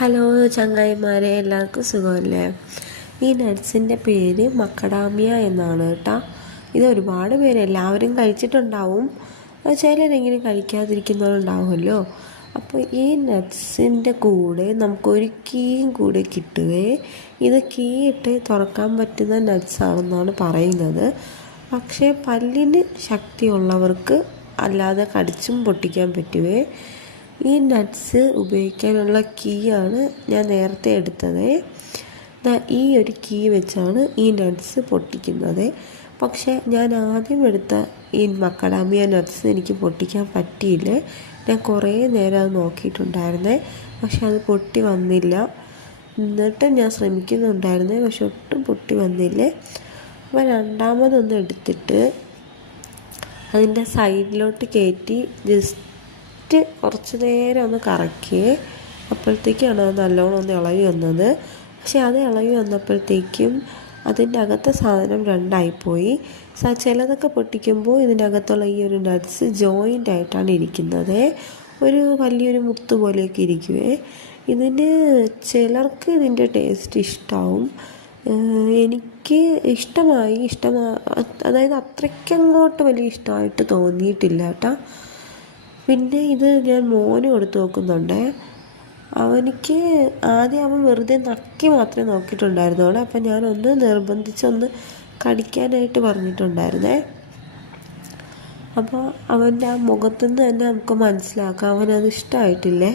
Hello ചങ്ങായിമാരെ, എല്ലാവർക്കും സുഖമല്ലേ? ഈ നട്ട്സിൻ്റെ പേര് മക്കഡാമിയ എന്നാണ് കേട്ടോ. ഇത് ഒരുപാട് പേര് എല്ലാവരും കഴിച്ചിട്ടുണ്ടാവും, ചിലരെങ്കിലും കഴിക്കാതിരിക്കുന്നവരുണ്ടാവുമല്ലോ. അപ്പോൾ ഈ നട്ട്സിൻ്റെ കൂടെ നമുക്കൊരു കീയും കൂടെ കിട്ടുകയെ. ഇത് കീ ഇട്ട് തുറക്കാൻ പറ്റുന്ന നട്ട്സാണെന്നാണ് പറയുന്നത്. പക്ഷേ പല്ലിന് ശക്തിയുള്ളവർക്ക് അല്ലാതെ കടിച്ചും പൊട്ടിക്കാൻ പറ്റുവേ. ഈ നട്ട്സ് ഉപയോഗിക്കാനുള്ള കീ ആണ് ഞാൻ നേരത്തെ എടുത്തത്. ഈ ഒരു കീ വെച്ചാണ് ഈ നട്ട്സ് പൊട്ടിക്കുന്നത്. പക്ഷേ ഞാൻ ആദ്യം എടുത്ത ഈ മക്കഡാമിയ നട്ട്സ് എനിക്ക് പൊട്ടിക്കാൻ പറ്റിയില്ല. ഞാൻ കുറേ നേരം അത് നോക്കിയിട്ടുണ്ടായിരുന്നേ, പക്ഷെ അത് പൊട്ടി വന്നില്ല. എന്നിട്ട് ഞാൻ ശ്രമിക്കുന്നുണ്ടായിരുന്നേ, പക്ഷെ ഒട്ടും പൊട്ടി വന്നില്ലേ. അപ്പോൾ രണ്ടാമതൊന്ന് എടുത്തിട്ട് അതിൻ്റെ സൈഡിലോട്ട് കയറ്റി ജസ്റ്റ് കുറച്ച് നേരം ഒന്ന് കറക്കിയേ. അപ്പോഴത്തേക്കാണ് അത് നല്ലോണം ഒന്ന് ഇളകി വന്നത്. പക്ഷെ അത് ഇളകി വന്നപ്പോഴത്തേക്കും അതിൻ്റെ അകത്തെ സാധനം രണ്ടായിപ്പോയി. ചിലതൊക്കെ പൊട്ടിക്കുമ്പോൾ ഇതിൻ്റെ അകത്തുള്ള ഈ ഒരു നട്ട്സ് ജോയിൻ്റ് ആയിട്ടാണ് ഇരിക്കുന്നത്. ഒരു വലിയൊരു മുത്ത് പോലെയൊക്കെ ഇരിക്കുവേ. ഇതിന് ചിലർക്ക് ഇതിൻ്റെ ടേസ്റ്റ് ഇഷ്ടമാവും. എനിക്ക് അതായത് അത്രയ്ക്കങ്ങോട്ട് വലിയ ഇഷ്ടമായിട്ട് തോന്നിയിട്ടില്ല കേട്ടോ. പിന്നെ ഇത് ഞാൻ മോന് കൊടുത്ത് നോക്കുന്നുണ്ട്. ആദ്യം അവൻ വെറുതെ നക്കി മാത്രമേ നോക്കിയിട്ടുണ്ടായിരുന്നുള്ളൂ. അപ്പം ഞാനൊന്ന് നിർബന്ധിച്ചൊന്ന് കടിക്കാനായിട്ട് പറഞ്ഞിട്ടുണ്ടായിരുന്നേ. അപ്പോൾ അവൻ്റെ ആ മുഖത്തുനിന്ന് തന്നെ നമുക്ക് മനസ്സിലാക്കാം അവനത് ഇഷ്ടമായിട്ടില്ലേ.